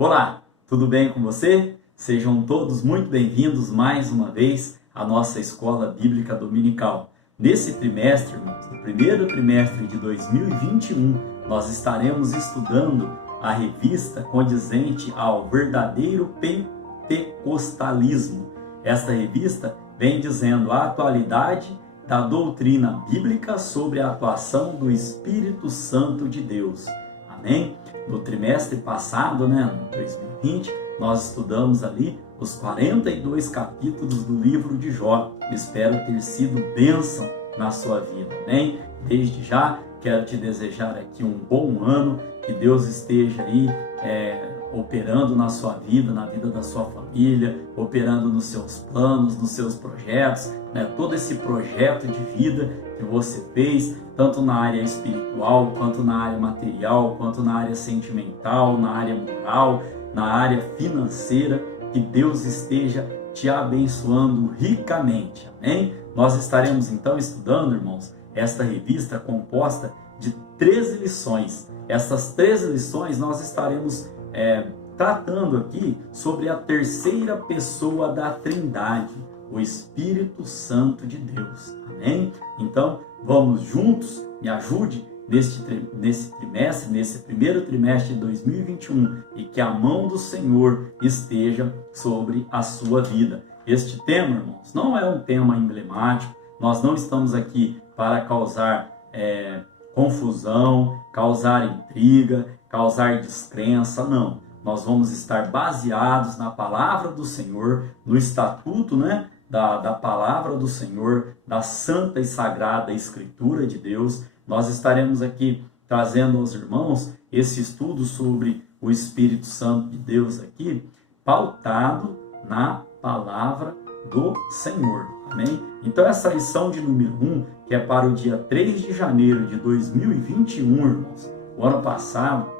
Olá, tudo bem com você? Sejam todos muito bem-vindos mais uma vez à nossa Escola Bíblica Dominical. Nesse trimestre, irmãos, no primeiro trimestre de 2021, nós estaremos estudando a revista condizente ao verdadeiro pentecostalismo. Esta revista vem dizendo a atualidade da doutrina bíblica sobre a atuação do Espírito Santo de Deus. Amém? No trimestre passado, no 2020, nós estudamos ali os 42 capítulos do livro de Jó. Espero ter sido bênção na sua vida, amém? Desde já, quero te desejar aqui um bom ano, que Deus esteja aí operando na sua vida, na vida da sua família, operando nos seus planos, nos seus projetos, todo esse projeto de vida que você fez, tanto na área espiritual, quanto na área material, quanto na área sentimental, na área moral, na área financeira, que Deus esteja te abençoando ricamente, amém? Nós estaremos então estudando, irmãos, esta revista composta de 13 lições. Essas 13 lições nós estaremos tratando aqui sobre a terceira pessoa da Trindade, o Espírito Santo de Deus, amém? Então, vamos juntos, me ajude nesse trimestre, nesse primeiro trimestre de 2021, e que a mão do Senhor esteja sobre a sua vida. Este tema, irmãos, não é um tema emblemático, nós não estamos aqui para causar confusão, causar intriga, causar descrença, não. Nós vamos estar baseados na palavra do Senhor, no estatuto, da palavra do Senhor, da santa e sagrada Escritura de Deus. Nós estaremos aqui trazendo aos irmãos esse estudo sobre o Espírito Santo de Deus aqui, pautado na palavra do Senhor, amém? Então essa lição de número 1, que é para o dia 3 de janeiro de 2021, irmãos, o ano passado,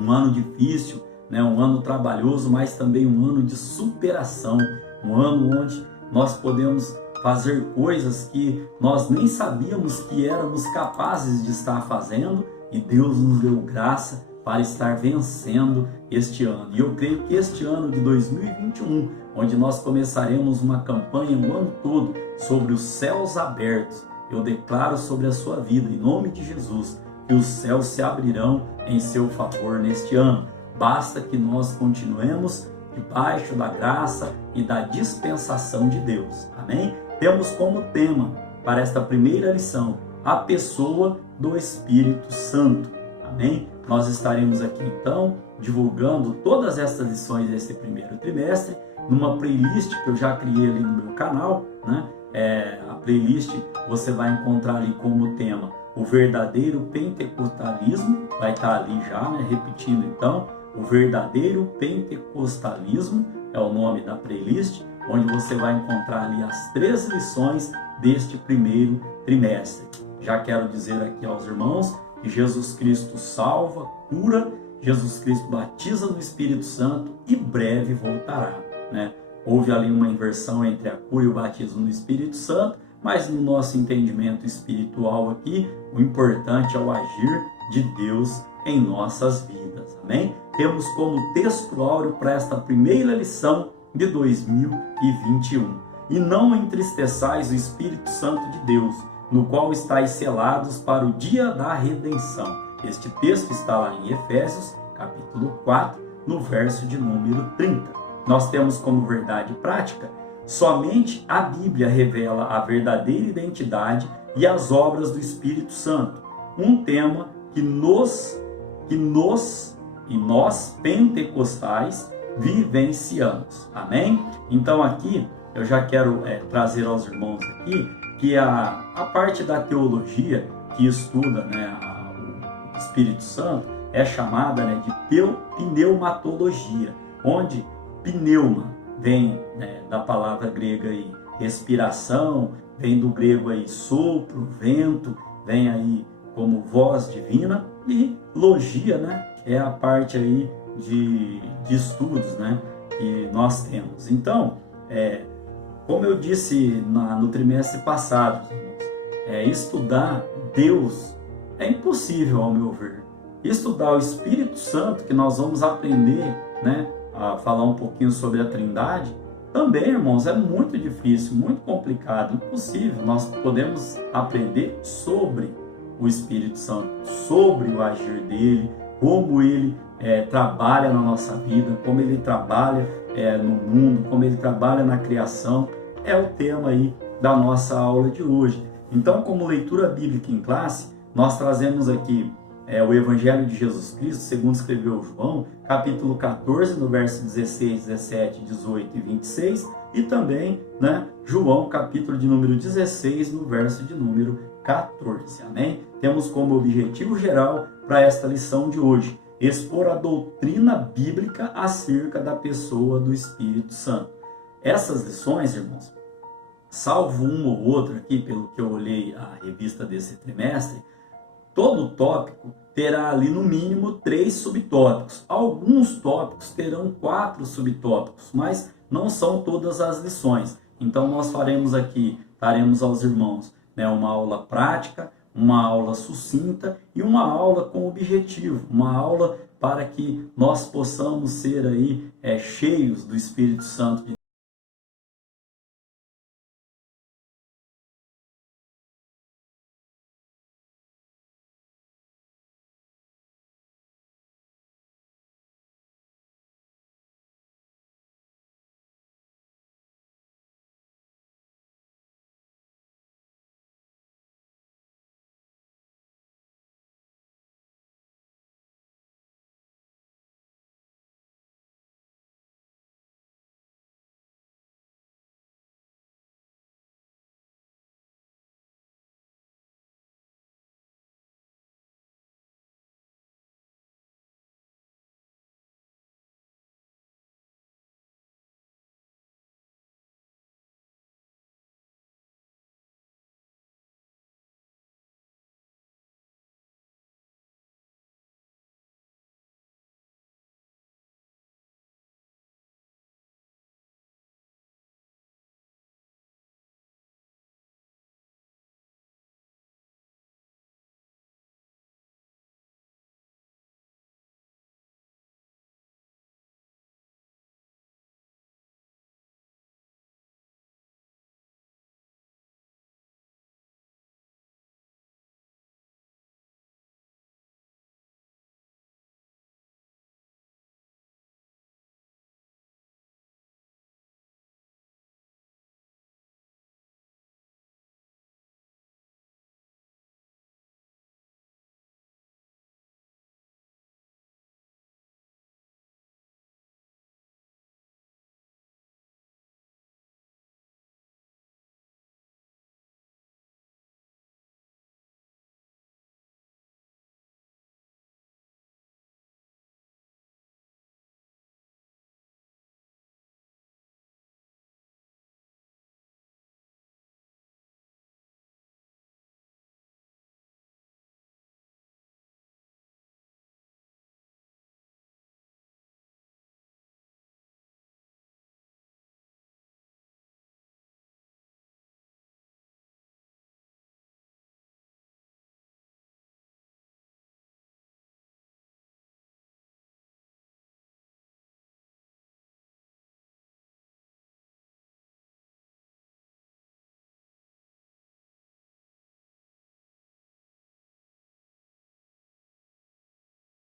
um ano difícil, um ano trabalhoso, mas também um ano de superação, um ano onde nós podemos fazer coisas que nós nem sabíamos que éramos capazes de estar fazendo, e Deus nos deu graça para estar vencendo este ano. E eu creio que este ano de 2021, onde nós começaremos uma campanha o ano todo sobre os céus abertos, eu declaro sobre a sua vida, em nome de Jesus, que os céus se abrirão em seu favor neste ano. Basta que nós continuemos debaixo da graça e da dispensação de Deus. Amém? Temos como tema para esta primeira lição a pessoa do Espírito Santo. Amém? Nós estaremos aqui então divulgando todas estas lições desse primeiro trimestre numa playlist que eu já criei ali no meu canal, a playlist você vai encontrar ali como tema o verdadeiro pentecostalismo, vai estar ali já, repetindo então, o verdadeiro pentecostalismo é o nome da playlist, onde você vai encontrar ali as 13 lições deste primeiro trimestre. Já quero dizer aqui aos irmãos que Jesus Cristo salva, cura, Jesus Cristo batiza no Espírito Santo e breve voltará. Houve ali uma inversão entre a cura e o batismo no Espírito Santo, mas no nosso entendimento espiritual aqui, o importante é o agir de Deus em nossas vidas. Amém? Temos como texto áureo para esta primeira lição de 2021. E não entristeçais o Espírito Santo de Deus, no qual estáis selados para o dia da redenção. Este texto está lá em Efésios, capítulo 4, no verso de número 30. Nós temos como verdade prática: somente a Bíblia revela a verdadeira identidade e as obras do Espírito Santo. Um tema que nós pentecostais vivenciamos. Amém? Então aqui eu já quero trazer aos irmãos aqui que a parte da teologia que estuda o Espírito Santo é chamada de pneumatologia, onde pneuma vem da palavra grega aí, respiração, vem do grego aí sopro, vento, vem aí como voz divina, e logia, é a parte aí de estudos, que nós temos. Então, como eu disse no trimestre passado, estudar Deus é impossível ao meu ver. Estudar o Espírito Santo, que nós vamos aprender né, a falar um pouquinho sobre a Trindade, também, irmãos, é muito difícil, muito complicado, impossível. Nós podemos aprender sobre o Espírito Santo, sobre o agir dele, como ele trabalha na nossa vida, como ele trabalha no mundo, como ele trabalha na criação. É o tema aí da nossa aula de hoje. Então, como leitura bíblica em classe, nós trazemos aqui o Evangelho de Jesus Cristo, segundo escreveu João, capítulo 14, no verso 16, 17, 18 e 26, e também, né, João, capítulo de número 16, no verso de número 14. Amém? Temos como objetivo geral para esta lição de hoje expor a doutrina bíblica acerca da pessoa do Espírito Santo. Essas lições, irmãos, salvo uma ou outra aqui, pelo que eu olhei a revista desse trimestre, todo tópico terá ali no mínimo 3 subtópicos. Alguns tópicos terão 4 subtópicos, mas não são todas as lições. Então nós daremos aos irmãos, né, uma aula prática, uma aula sucinta e uma aula com objetivo, uma aula para que nós possamos ser aí cheios do Espírito Santo de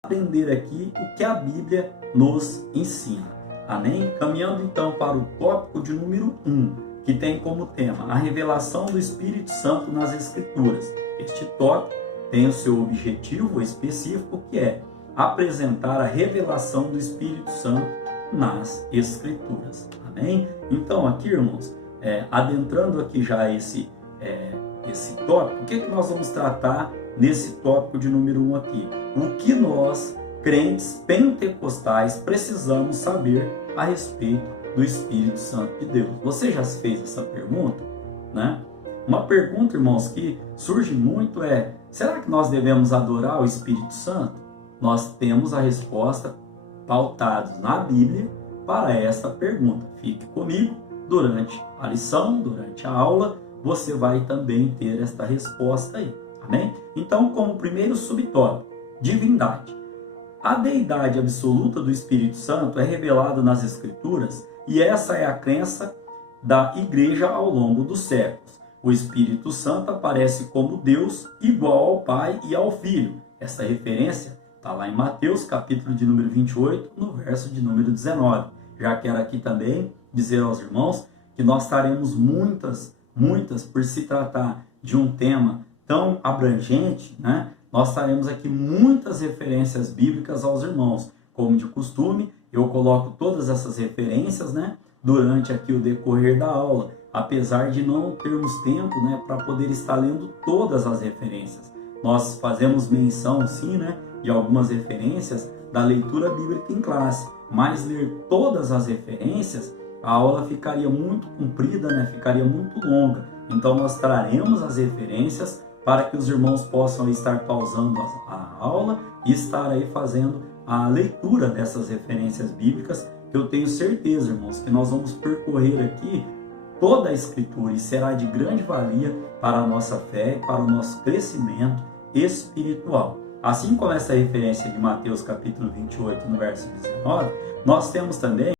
aprender aqui o que a Bíblia nos ensina. Amém? Caminhando então para o tópico de número 1, que tem como tema a revelação do Espírito Santo nas Escrituras. Este tópico tem o seu objetivo específico, que é apresentar a revelação do Espírito Santo nas Escrituras. Amém? Então aqui, irmãos, adentrando aqui já esse tópico, o que nós vamos tratar nesse tópico de número 1 aqui? O que nós, crentes pentecostais, precisamos saber a respeito do Espírito Santo de Deus. Você já se fez essa pergunta, né? Uma pergunta, irmãos, que surge muito será que nós devemos adorar o Espírito Santo? Nós temos a resposta pautados na Bíblia para essa pergunta. Fique comigo durante a lição, durante a aula, você vai também ter esta resposta aí. Amém? Então, como primeiro subtópico, divindade. A deidade absoluta do Espírito Santo é revelada nas Escrituras e essa é a crença da igreja ao longo dos séculos. O Espírito Santo aparece como Deus igual ao Pai e ao Filho. Essa referência está lá em Mateus, capítulo de número 28, no verso de número 19. Já quero aqui também dizer aos irmãos que nós teremos muitas, por se tratar de um tema tão abrangente, né? Nós teremos aqui muitas referências bíblicas aos irmãos. Como de costume, eu coloco todas essas referências, né, durante aqui o decorrer da aula, apesar de não termos tempo, né, para poder estar lendo todas as referências. Nós fazemos menção, sim, né, de algumas referências da leitura bíblica em classe, mas ler todas as referências, a aula ficaria muito comprida, né, ficaria muito longa. Então nós traremos as referências para que os irmãos possam estar pausando a aula e estar aí fazendo a leitura dessas referências bíblicas, que eu tenho certeza, irmãos, que nós vamos percorrer aqui toda a Escritura e será de grande valia para a nossa fé e para o nosso crescimento espiritual. Assim como essa referência de Mateus capítulo 28, no verso 19, nós temos também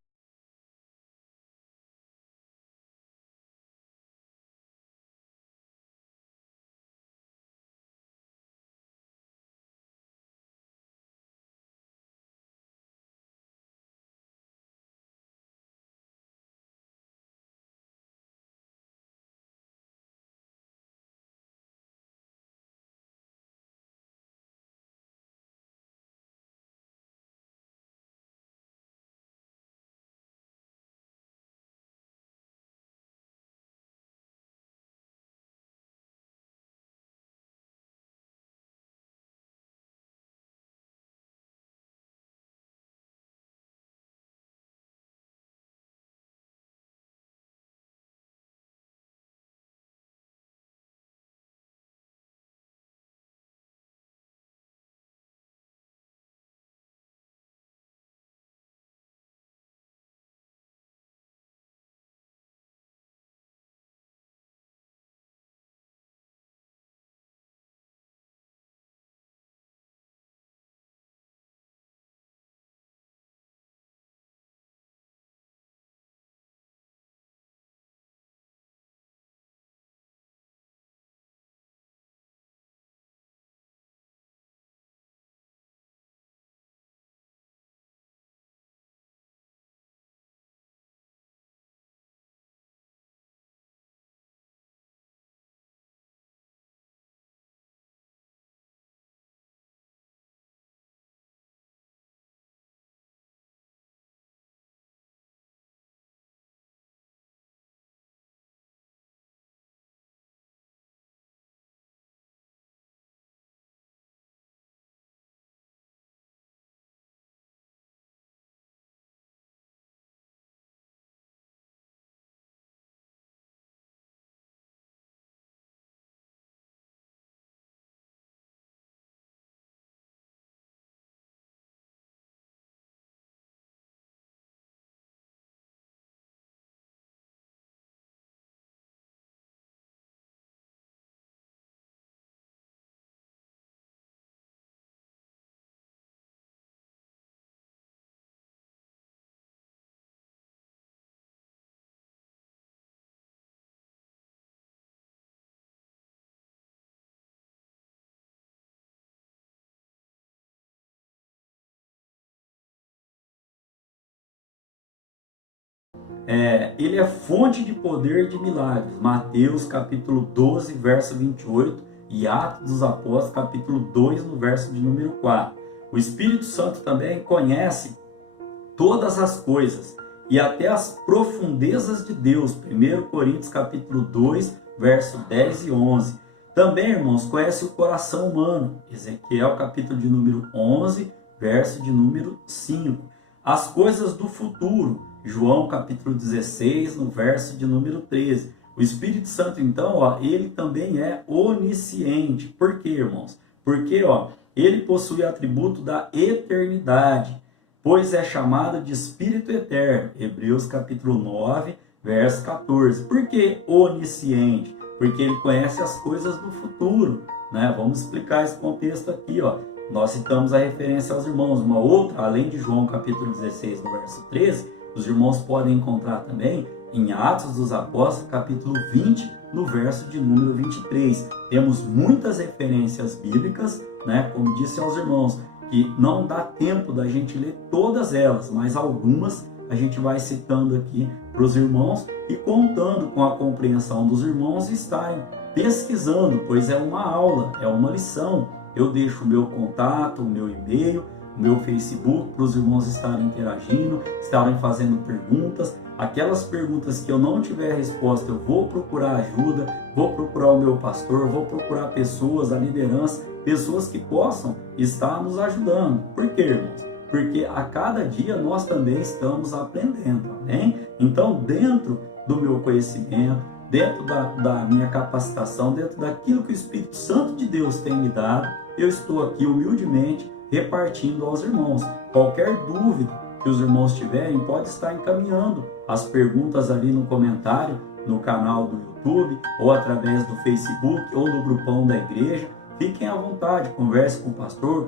ele é fonte de poder de milagres. Mateus capítulo 12, verso 28 e Atos dos Apóstolos capítulo 2, no verso de número 4. O Espírito Santo também conhece todas as coisas e até as profundezas de Deus. 1 Coríntios capítulo 2, verso 10 e 11. Também, irmãos, conhece o coração humano. Ezequiel capítulo de número 11, verso de número 5. As coisas do futuro. João capítulo 16, no verso de número 13. O Espírito Santo, então, ele também é onisciente. Por quê, irmãos? Porque ele possui o atributo da eternidade, pois é chamado de Espírito Eterno. Hebreus capítulo 9, verso 14. Por que onisciente? Porque ele conhece as coisas do futuro, né? Vamos explicar esse contexto aqui, nós citamos a referência aos irmãos. Uma outra, além de João capítulo 16, no verso 13, os irmãos podem encontrar também em Atos dos Apóstolos, capítulo 20, no verso de número 23. Temos muitas referências bíblicas, né? Como disse aos irmãos, que não dá tempo da gente ler todas elas, mas algumas a gente vai citando aqui para os irmãos e contando com a compreensão dos irmãos estarem pesquisando, pois é uma aula, é uma lição. Eu deixo o meu contato, o meu e-mail, o meu Facebook para os irmãos estarem interagindo, estarem fazendo perguntas. Aquelas perguntas que eu não tiver resposta, eu vou procurar ajuda, vou procurar o meu pastor, vou procurar pessoas, a liderança, pessoas que possam estar nos ajudando. Por quê, irmãos? Porque a cada dia nós também estamos aprendendo, amém? Então, dentro do meu conhecimento, dentro da minha capacitação, dentro daquilo que o Espírito Santo de Deus tem me dado, eu estou aqui humildemente repartindo aos irmãos. Qualquer dúvida que os irmãos tiverem, pode estar encaminhando as perguntas ali no comentário, no canal do YouTube, ou através do Facebook, ou do grupão da igreja. Fiquem à vontade, converse com o pastor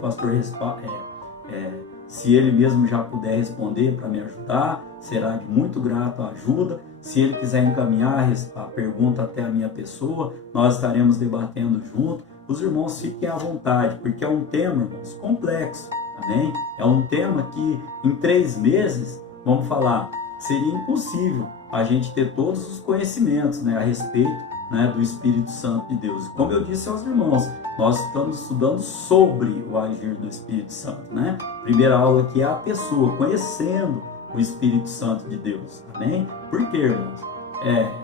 se ele mesmo já puder responder para me ajudar, será de muito grato a ajuda. Se ele quiser encaminhar a pergunta até a minha pessoa, nós estaremos debatendo junto. Os irmãos fiquem à vontade, porque é um tema, irmãos, complexo, amém? É um tema que em 3 meses, vamos falar, seria impossível a gente ter todos os conhecimentos, né, a respeito, né, do Espírito Santo de Deus. E como eu disse aos irmãos, nós estamos estudando sobre o agir do Espírito Santo, né? Primeira aula aqui é a pessoa, conhecendo o Espírito Santo de Deus, amém? Por quê, irmãos?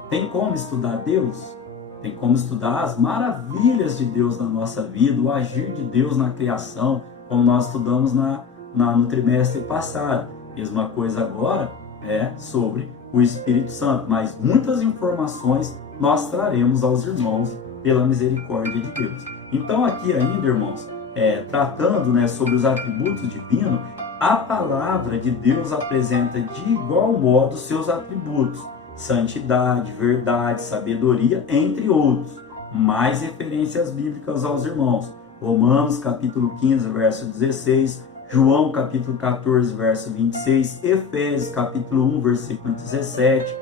Tem como estudar Deus? Tem como estudar as maravilhas de Deus na nossa vida, o agir de Deus na criação, como nós estudamos no trimestre passado. Mesma coisa agora é sobre o Espírito Santo, mas muitas informações nós traremos aos irmãos pela misericórdia de Deus. Então aqui ainda, irmãos, tratando, né, sobre os atributos divinos, a palavra de Deus apresenta de igual modo seus atributos: santidade, verdade, sabedoria, entre outros. Mais referências bíblicas aos irmãos: Romanos capítulo 15, verso 16, João capítulo 14, verso 26, Efésios capítulo 1, versículo 17.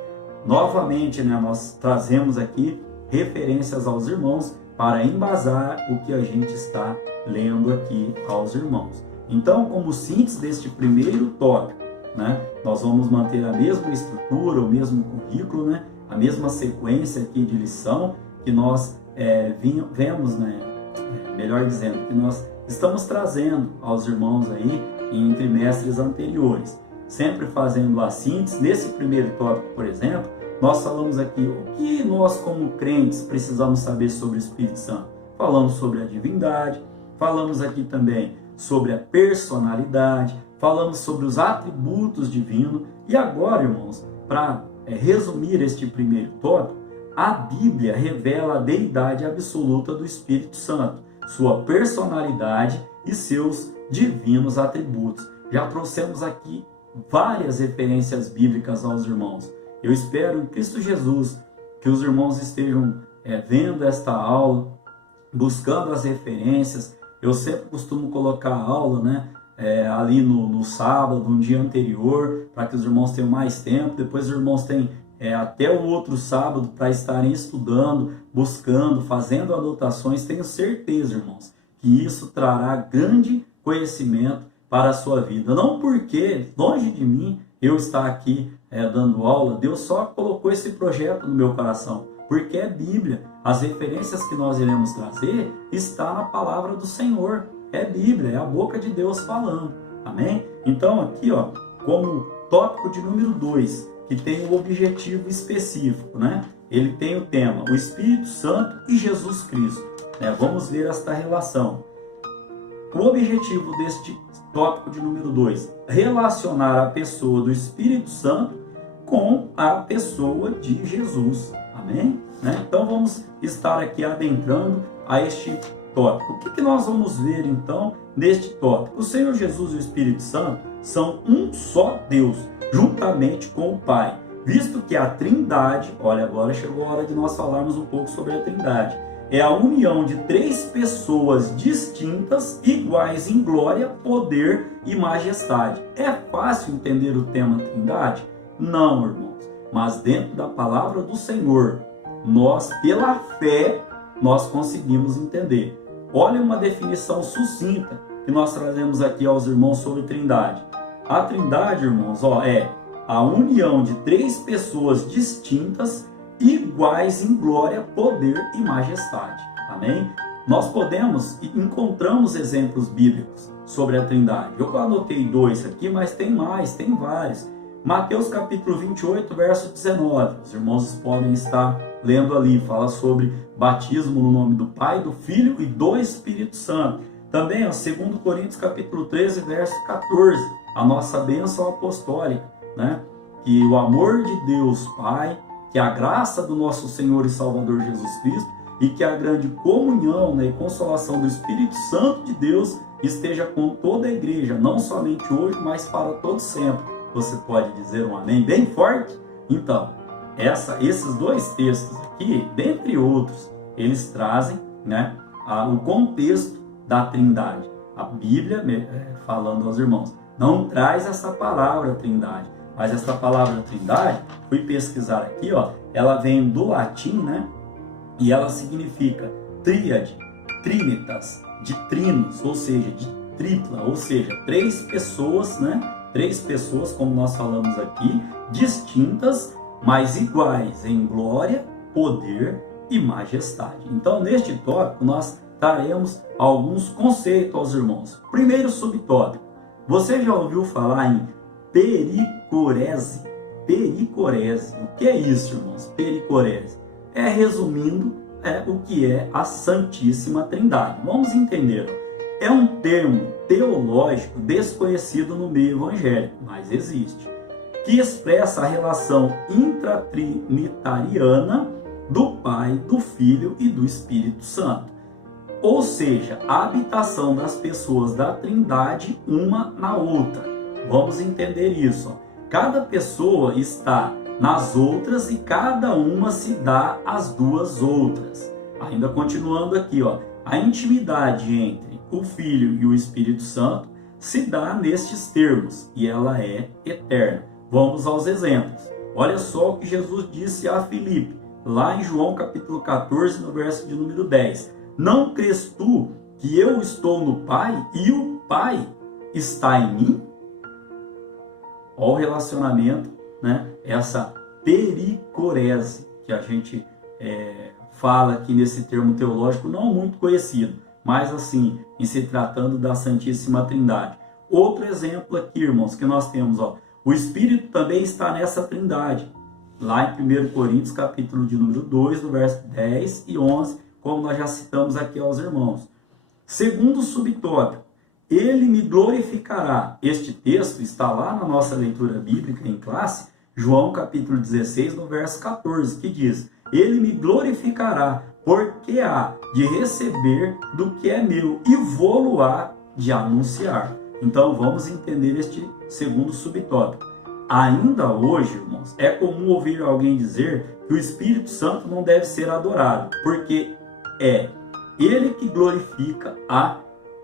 Novamente, né, nós trazemos aqui referências aos irmãos para embasar o que a gente está lendo aqui aos irmãos. Então, como síntese deste primeiro tópico, né, nós vamos manter a mesma estrutura, o mesmo currículo, né, a mesma sequência aqui de lição que nós vemos, né, melhor dizendo, que nós estamos trazendo aos irmãos aí em trimestres anteriores. Sempre fazendo a síntese. Nesse primeiro tópico, por exemplo, nós falamos aqui o que nós como crentes precisamos saber sobre o Espírito Santo. Falamos sobre a divindade, falamos aqui também sobre a personalidade, falamos sobre os atributos divinos. E agora, irmãos, para resumir este primeiro tópico, a Bíblia revela a deidade absoluta do Espírito Santo, sua personalidade e seus divinos atributos. Já trouxemos aqui várias referências bíblicas aos irmãos. Eu espero em Cristo Jesus que os irmãos estejam vendo esta aula, buscando as referências. Eu sempre costumo colocar a aula, né, ali no sábado, um dia anterior, para que os irmãos tenham mais tempo. Depois os irmãos têm até o outro sábado para estarem estudando, buscando, fazendo anotações. Tenho certeza, irmãos, que isso trará grande conhecimento para a sua vida. Não porque, longe de mim, eu estar aqui dando aula, Deus só colocou esse projeto no meu coração, porque é Bíblia. As referências que nós iremos trazer está na palavra do Senhor. É Bíblia, é a boca de Deus falando. Amém? Então aqui, ó, como tópico de número 2, que tem um objetivo específico, né? Ele tem o tema, o Espírito Santo e Jesus Cristo. Vamos ver esta relação. O objetivo deste tópico de número 2, relacionar a pessoa do Espírito Santo com a pessoa de Jesus. Amém? Então vamos estar aqui adentrando a este tópico. O que nós vamos ver então neste tópico? O Senhor Jesus e o Espírito Santo são um só Deus, juntamente com o Pai. Visto que a Trindade, olha, agora chegou a hora de nós falarmos um pouco sobre a Trindade. é a união de três pessoas distintas, iguais em glória, poder e majestade. É fácil entender o tema Trindade? Não, irmãos. Mas dentro da palavra do Senhor, nós, pela fé, nós conseguimos entender. Olha uma definição sucinta que nós trazemos aqui aos irmãos sobre Trindade. A Trindade, irmãos, é a união de três pessoas distintas, iguais em glória, poder e majestade. Amém? Nós podemos e encontramos exemplos bíblicos sobre a Trindade. Eu anotei 2 aqui, mas tem mais, tem vários. Mateus capítulo 28, verso 19. Os irmãos podem estar lendo ali. Fala sobre batismo no nome do Pai, do Filho e do Espírito Santo. Também, 2 Coríntios capítulo 13, verso 14. A nossa bênção apostólica, né? Que o amor de Deus Pai, que a graça do nosso Senhor e Salvador Jesus Cristo e que a grande comunhão, né, e consolação do Espírito Santo de Deus esteja com toda a igreja, não somente hoje, mas para todo sempre. Você pode dizer um amém bem forte? Então, esses 2 textos aqui, dentre outros, eles trazem, né, o contexto da Trindade. A Bíblia, falando aos irmãos, não traz essa palavra Trindade. Mas essa palavra Trindade, fui pesquisar aqui, ela vem do latim, né? E ela significa tríade, trinitas, de trinos, ou seja, de tripla, ou seja, 3 pessoas, né? 3 pessoas, como nós falamos aqui, distintas, mas iguais em glória, poder e majestade. Então, neste tópico, nós daremos alguns conceitos aos irmãos. Primeiro subtópico, você já ouviu falar em pericorese? Pericorese. O que é isso, irmãos? Pericorese. Resumindo, o que é a Santíssima Trindade. Vamos entender. É um termo teológico desconhecido no meio evangélico, mas existe, que expressa a relação intratrinitariana do Pai, do Filho e do Espírito Santo. Ou seja, a habitação das pessoas da Trindade uma na outra. Vamos entender isso. Cada pessoa está nas outras e cada uma se dá às duas outras. Ainda continuando aqui, a intimidade entre o Filho e o Espírito Santo se dá nestes termos e ela é eterna. Vamos aos exemplos. Olha só o que Jesus disse a Filipe, lá em João capítulo 14, no verso de número 10. Não crês tu que eu estou no Pai e o Pai está em mim? Olha o relacionamento, né? Essa pericorese que a gente fala aqui nesse termo teológico não muito conhecido, mas assim, em se tratando da Santíssima Trindade. Outro exemplo aqui, irmãos, que nós temos, o Espírito também está nessa Trindade, lá em 1 Coríntios, capítulo de número 2, no verso 10 e 11, como nós já citamos aqui aos irmãos. Segundo subtópico, ele me glorificará. Este texto está lá na nossa leitura bíblica em classe, João capítulo 16, no verso 14, que diz: ele me glorificará, porque há de receber do que é meu e vou-lo-á de anunciar. Então vamos entender este segundo subtópico. Ainda hoje, irmãos, é comum ouvir alguém dizer que o Espírito Santo não deve ser adorado, porque é ele que glorifica a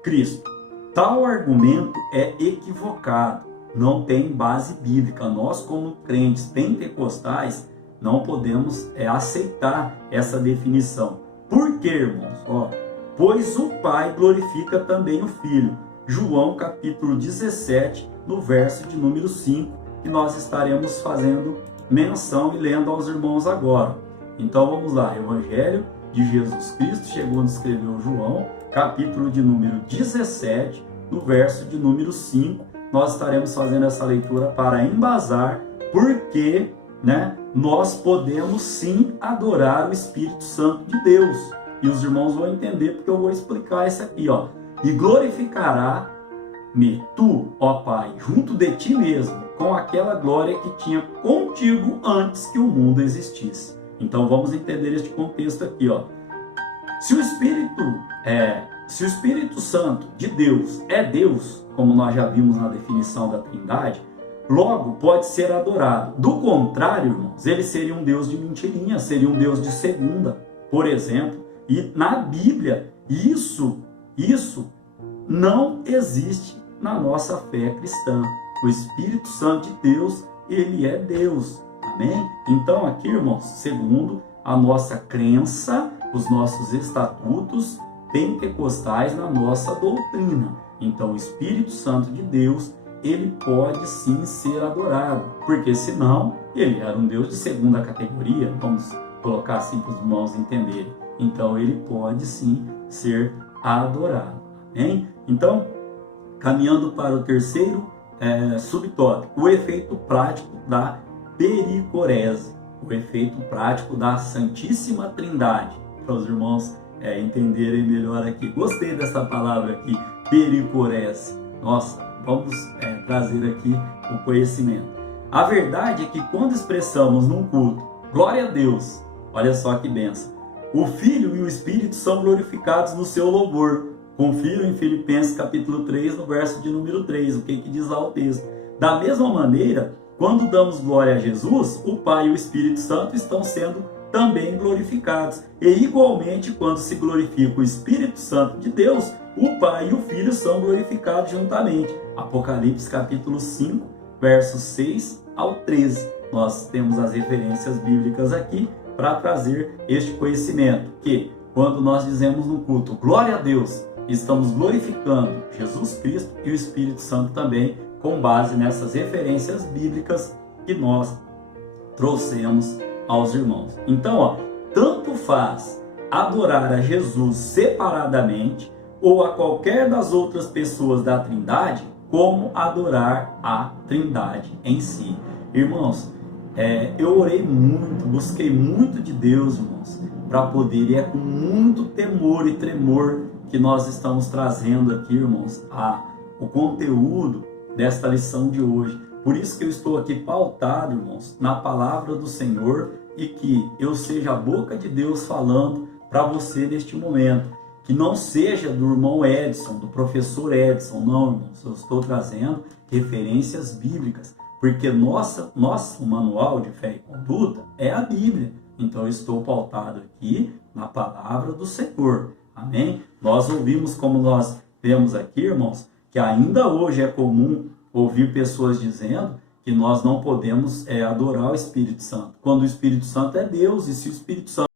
Cristo. Tal argumento é equivocado, não tem base bíblica. Nós, como crentes pentecostais, não podemos aceitar essa definição. Por quê, irmãos? Pois o Pai glorifica também o Filho. João capítulo 17, no verso de número 5, que nós estaremos fazendo menção e lendo aos irmãos agora. Então vamos lá, Evangelho de Jesus Cristo, chegou a escrever o João, capítulo de número 17, no verso de número 5, nós estaremos fazendo essa leitura para embasar porque, nós podemos sim adorar o Espírito Santo de Deus. E os irmãos vão entender porque eu vou explicar isso aqui, E glorificará-me tu, ó Pai, junto de ti mesmo, com aquela glória que tinha contigo antes que o mundo existisse. Então vamos entender este contexto aqui, Se o Espírito Santo de Deus é Deus, como nós já vimos na definição da Trindade, logo pode ser adorado. Do contrário, irmãos, ele seria um Deus de mentirinha, seria um Deus de segunda. Por exemplo, E na Bíblia, isso não existe na nossa fé cristã. O Espírito Santo de Deus, ele é Deus. Amém? Então aqui, irmãos, segundo a nossa crença, os nossos estatutos pentecostais na nossa doutrina. Então o Espírito Santo de Deus, ele pode sim ser adorado, porque senão ele era um Deus de segunda categoria, vamos colocar assim para os irmãos entenderem. Então ele pode sim ser adorado. Amém? Então, caminhando para o terceiro subtópico, o efeito prático da pericorese, o efeito prático da Santíssima Trindade, para os irmãos entenderem melhor aqui. Gostei dessa palavra aqui, pericorese. Nossa, vamos trazer aqui o conhecimento. A verdade é que quando expressamos num culto, glória a Deus, olha só que bênção, o Filho e o Espírito são glorificados no seu louvor. Confiro em Filipenses capítulo 3, no verso de número 3, o que diz lá o texto. Da mesma maneira, quando damos glória a Jesus, o Pai e o Espírito Santo estão sendo também glorificados. E igualmente, quando se glorifica o Espírito Santo de Deus, o Pai e o Filho são glorificados juntamente. Apocalipse capítulo 5, versos 6 ao 13. Nós temos as referências bíblicas aqui para trazer este conhecimento, que quando nós dizemos no culto, glória a Deus, estamos glorificando Jesus Cristo e o Espírito Santo também, com base nessas referências bíblicas que nós trouxemos aos irmãos. Então, tanto faz adorar a Jesus separadamente ou a qualquer das outras pessoas da Trindade, como adorar a Trindade em si. Irmãos, eu orei muito, busquei muito de Deus, irmãos, para poder, e é com muito temor e tremor que nós estamos trazendo aqui, irmãos, o conteúdo desta lição de hoje. Por isso que eu estou aqui pautado, irmãos, na palavra do Senhor, e que eu seja a boca de Deus falando para você neste momento. Que não seja do irmão Edson, do professor Edson, não, irmãos. Eu estou trazendo referências bíblicas, porque nosso manual de fé e conduta é a Bíblia. Então eu estou pautado aqui na palavra do Senhor. Amém? Nós ouvimos, como nós vemos aqui, irmãos, que ainda hoje é comum ouvir pessoas dizendo que nós não podemos adorar o Espírito Santo, quando o Espírito Santo é Deus, e se o Espírito Santo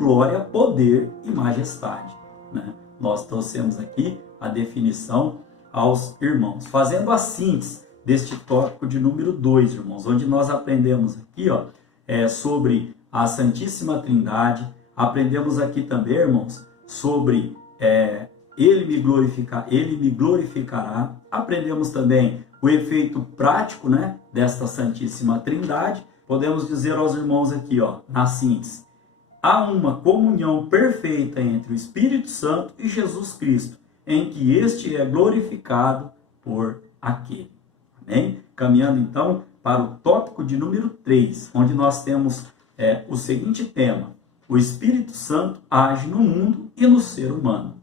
glória, poder e majestade, né? Nós trouxemos aqui a definição aos irmãos, fazendo a síntese deste tópico de número 2, irmãos, onde nós aprendemos aqui sobre à Santíssima Trindade. Aprendemos aqui também, irmãos, sobre Ele me glorificará. Aprendemos também o efeito prático, né, desta Santíssima Trindade. Podemos dizer aos irmãos aqui, na síntese, há uma comunhão perfeita entre o Espírito Santo e Jesus Cristo, em que este é glorificado por aquele. Amém? Caminhando então para o tópico de número 3, onde nós temos o seguinte tema: o Espírito Santo age no mundo e no ser humano.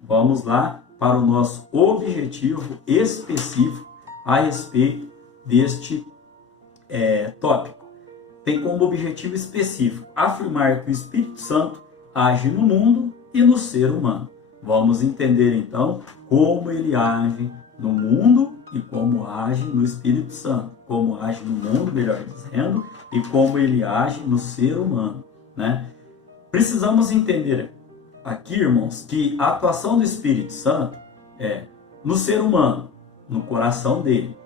Vamos lá para o nosso objetivo específico a respeito deste tópico. Tem como objetivo específico afirmar que o Espírito Santo age no mundo e no ser humano. Vamos entender então como ele age no mundo e como age no Espírito Santo. Como age no mundo, melhor dizendo, e como ele age no ser humano, né? Precisamos entender aqui, irmãos, que a atuação do Espírito Santo é no ser humano, no coração dele,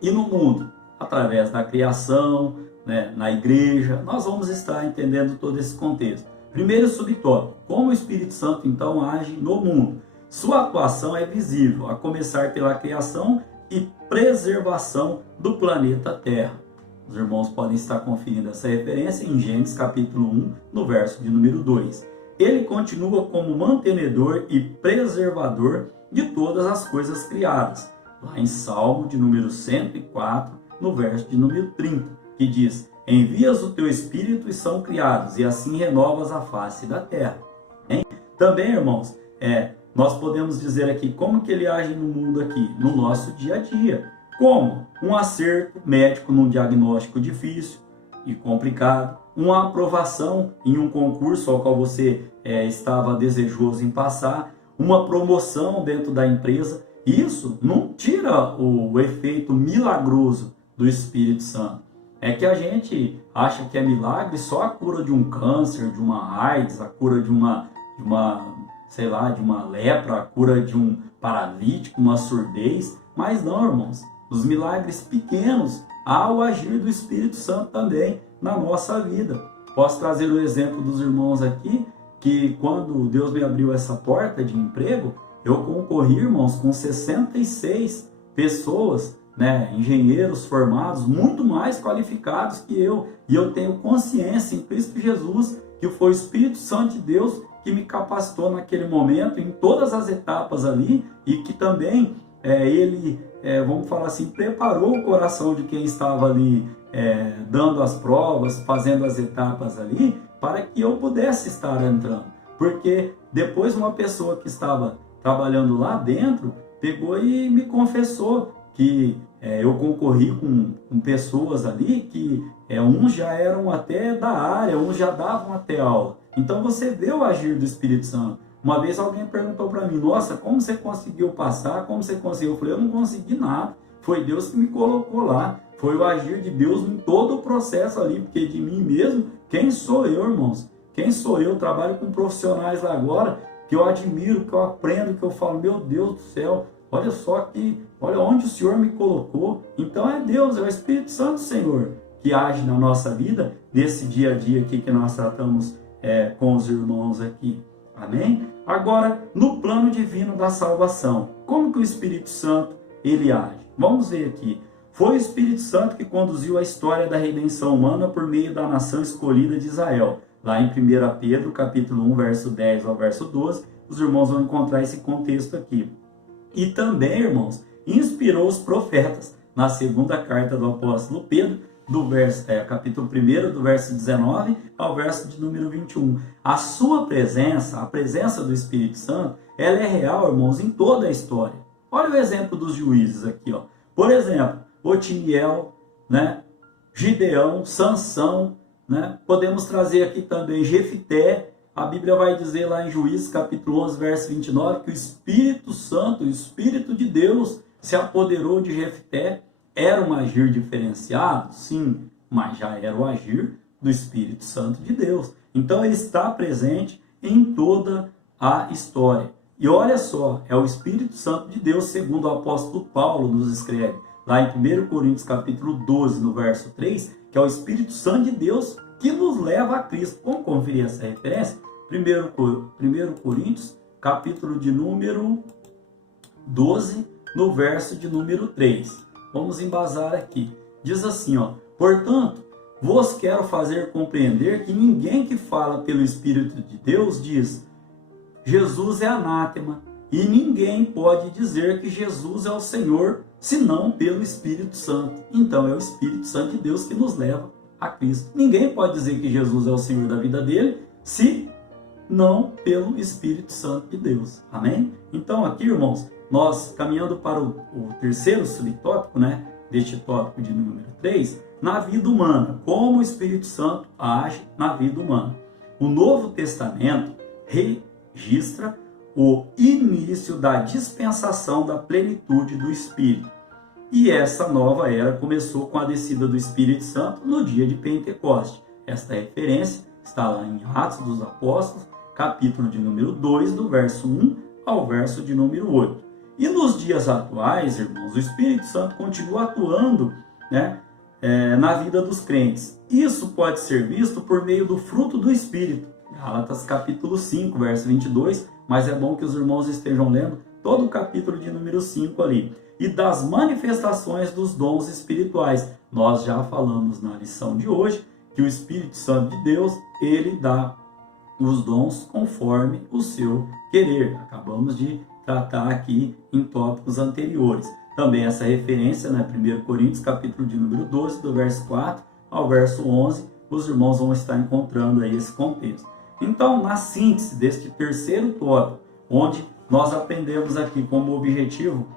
e no mundo, através da criação, né, na igreja. Nós vamos estar entendendo todo esse contexto. Primeiro subtópico: como o Espírito Santo então age no mundo. Sua atuação é visível, a começar pela criação e preservação do planeta Terra. Os irmãos podem estar conferindo essa referência em Gênesis capítulo 1, no verso de número 2. Ele continua como mantenedor e preservador de todas as coisas criadas. Lá em Salmo de número 104, no verso de número 30, que diz: envias o teu Espírito e são criados, e assim renovas a face da terra. Hein? Também, irmãos, nós podemos dizer aqui como que ele age no mundo aqui, no nosso dia a dia. Como? Um acerto médico num diagnóstico difícil e complicado, uma aprovação em um concurso ao qual você estava desejoso em passar, uma promoção dentro da empresa. Isso não tira o efeito milagroso do Espírito Santo. É que a gente acha que é milagre só a cura de um câncer, de uma AIDS, a cura de uma lepra, a cura de um paralítico, uma surdez. Mas não, irmãos. Os milagres pequenos há o agir do Espírito Santo também na nossa vida. Posso trazer o exemplo dos irmãos aqui, que quando Deus me abriu essa porta de emprego, eu concorri, irmãos, com 66 pessoas, né, engenheiros formados, muito mais qualificados que eu. E eu tenho consciência em Cristo Jesus que foi o Espírito Santo de Deus que me capacitou naquele momento, em todas as etapas ali, e que também ele, vamos falar assim, preparou o coração de quem estava ali dando as provas, fazendo as etapas ali, para que eu pudesse estar entrando. Porque depois uma pessoa que estava trabalhando lá dentro pegou e me confessou que eu concorri com pessoas ali que uns já eram até da área, uns já davam até aula. Então você vê o agir do Espírito Santo. Uma vez alguém perguntou para mim: nossa, como você conseguiu passar? Como você conseguiu? Eu falei: eu não consegui nada. Foi Deus que me colocou lá. Foi o agir de Deus em todo o processo ali. Porque de mim mesmo, quem sou eu, irmãos? Quem sou eu? Trabalho com profissionais lá agora que eu admiro, que eu aprendo, que eu falo: meu Deus do céu, olha só aqui, olha onde o Senhor me colocou. Então é Deus, é o Espírito Santo, Senhor, que age na nossa vida, nesse dia a dia aqui que nós tratamos com os irmãos aqui. Amém? Agora, no plano divino da salvação, como que o Espírito Santo ele age? Vamos ver aqui. Foi o Espírito Santo que conduziu a história da redenção humana por meio da nação escolhida de Israel. Lá em 1 Pedro, capítulo 1, verso 10 ao verso 12, os irmãos vão encontrar esse contexto aqui. E também, irmãos, inspirou os profetas, na segunda carta do apóstolo Pedro, do capítulo 1, do verso 19 ao verso de número 21. A sua presença, a presença do Espírito Santo, ela é real, irmãos, em toda a história. Olha o exemplo dos juízes aqui, ó. Por exemplo, Otiniel, né? Gideão, Sansão, né? Podemos trazer aqui também Jefité. A Bíblia vai dizer lá em Juízes, capítulo 11, verso 29, que o Espírito Santo, o Espírito de Deus, se apoderou de Jefité. Era um agir diferenciado? Sim, mas já era o agir do Espírito Santo de Deus. Então ele está presente em toda a história. E olha só, é o Espírito Santo de Deus, segundo o apóstolo Paulo nos escreve, lá em 1 Coríntios capítulo 12, no verso 3, que é o Espírito Santo de Deus que nos leva a Cristo. Vamos conferir essa referência? 1 Coríntios, capítulo de número 12, no verso de número 3. Vamos embasar aqui. Diz assim, ó: portanto, vos quero fazer compreender que ninguém que fala pelo Espírito de Deus diz Jesus é anátema, e ninguém pode dizer que Jesus é o Senhor senão pelo Espírito Santo. Então é o Espírito Santo de Deus que nos leva a Cristo. Ninguém pode dizer que Jesus é o Senhor da vida dele se não pelo Espírito Santo de Deus. Amém? Então aqui, irmãos, nós caminhando para o terceiro subtópico, né, deste tópico de número 3, na vida humana, como o Espírito Santo age na vida humana. O Novo Testamento registra o início da dispensação da plenitude do Espírito. E essa nova era começou com a descida do Espírito Santo no dia de Pentecoste. Esta referência está lá em Atos dos Apóstolos, capítulo de número 2, do verso 1 ao verso de número 8. E nos dias atuais, irmãos, o Espírito Santo continua atuando, né, na vida dos crentes. Isso pode ser visto por meio do fruto do Espírito. Gálatas capítulo 5, verso 22, mas é bom que os irmãos estejam lendo todo o capítulo de número 5 ali. E das manifestações dos dons espirituais. Nós já falamos na lição de hoje que o Espírito Santo de Deus, ele dá os dons conforme o seu querer. Acabamos de tratar aqui em tópicos anteriores. Também essa referência, né, 1 Coríntios, capítulo de número 12, do verso 4 ao verso 11, os irmãos vão estar encontrando aí esse contexto. Então, na síntese deste terceiro tópico, onde nós aprendemos aqui como objetivo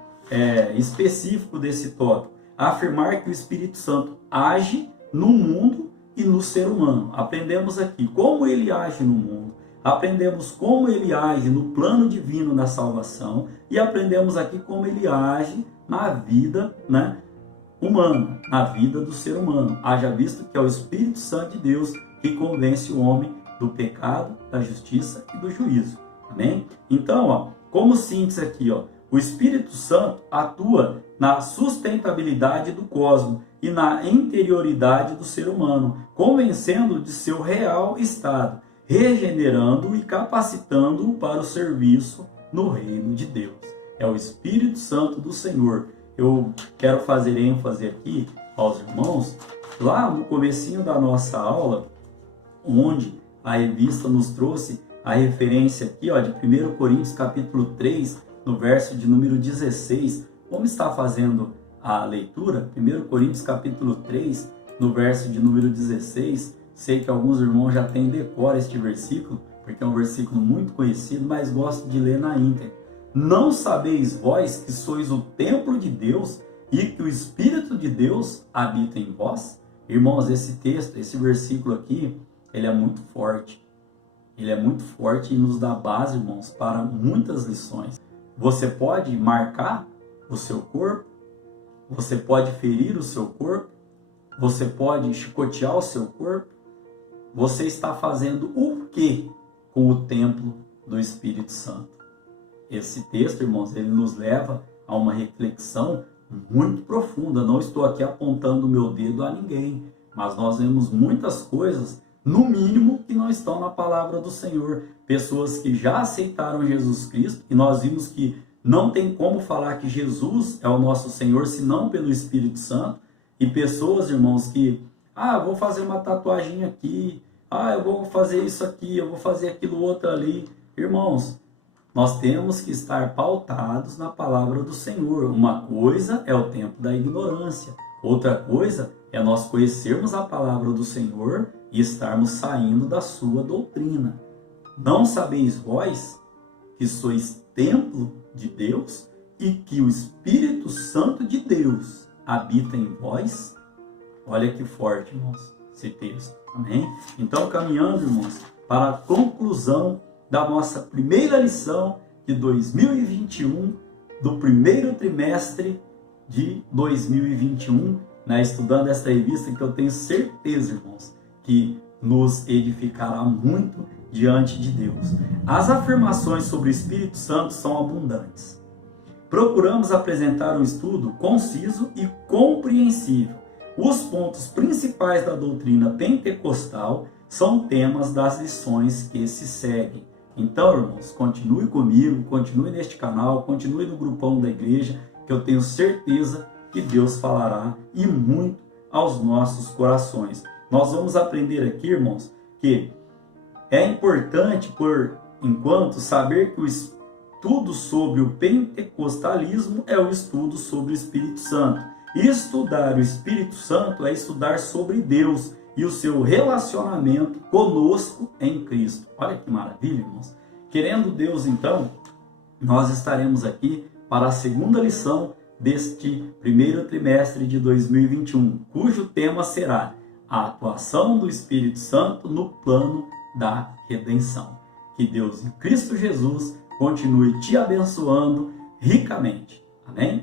específico desse tópico, afirmar que o Espírito Santo age no mundo e no ser humano. Aprendemos aqui como ele age no mundo, aprendemos como ele age no plano divino da salvação e aprendemos aqui como ele age na vida, né, humana, na vida do ser humano. Haja visto que é o Espírito Santo de Deus que convence o homem do pecado, da justiça e do juízo. Amém? Então, ó, como síntese aqui, ó, o Espírito Santo atua na sustentabilidade do cosmos e na interioridade do ser humano, convencendo-o de seu real estado, regenerando-o e capacitando-o para o serviço no reino de Deus. É o Espírito Santo do Senhor. Eu quero fazer ênfase aqui aos irmãos, lá no comecinho da nossa aula, onde a revista nos trouxe a referência aqui, ó, de 1 Coríntios capítulo 3, no verso de número 16. Vamos estar fazendo a leitura, 1 Coríntios capítulo 3, no verso de número 16. Sei que alguns irmãos já têm decora este versículo, porque é um versículo muito conhecido, mas gosto de ler na íntegra. Não sabeis vós que sois o templo de Deus e que o Espírito de Deus habita em vós? Irmãos, esse texto, esse versículo aqui, ele é muito forte. Ele é muito forte e nos dá base, irmãos, para muitas lições. Você pode marcar o seu corpo, você pode ferir o seu corpo, você pode chicotear o seu corpo. Você está fazendo o que com o templo do Espírito Santo? Esse texto, irmãos, ele nos leva a uma reflexão muito profunda. Não estou aqui apontando o meu dedo a ninguém, mas nós vemos muitas coisas, no mínimo, que não estão na palavra do Senhor. Pessoas que já aceitaram Jesus Cristo, e nós vimos que não tem como falar que Jesus é o nosso Senhor, senão pelo Espírito Santo. E pessoas, irmãos, que, eu vou fazer uma tatuagem aqui, eu vou fazer isso aqui, eu vou fazer aquilo outro ali. Irmãos, nós temos que estar pautados na palavra do Senhor. Uma coisa é o tempo da ignorância, outra coisa é nós conhecermos a palavra do Senhor e estarmos saindo da sua doutrina. Não sabeis vós que sois templo de Deus e que o Espírito Santo de Deus habita em vós? Olha que forte, irmãos, esse texto. Amém? Então, caminhando, irmãos, para a conclusão da nossa primeira lição de 2021, do primeiro trimestre de 2021, né, estudando essa revista que eu tenho certeza, irmãos, que nos edificará muito diante de Deus. As afirmações sobre o Espírito Santo são abundantes. Procuramos apresentar um estudo conciso e compreensível, Os pontos principais da doutrina pentecostal são temas das lições que se seguem. Então, irmãos, continue comigo, continue neste canal, continue no grupão da igreja, que eu tenho certeza que Deus falará e muito aos nossos corações. Nós vamos aprender aqui, irmãos, que é importante, por enquanto, saber que o estudo sobre o pentecostalismo é o estudo sobre o Espírito Santo. Estudar o Espírito Santo é estudar sobre Deus e o seu relacionamento conosco em Cristo. Olha que maravilha, irmãos. Querendo Deus, então, nós estaremos aqui para a segunda lição deste primeiro trimestre de 2021, cujo tema será a atuação do Espírito Santo no plano da redenção. Que Deus em Cristo Jesus continue te abençoando ricamente. Amém?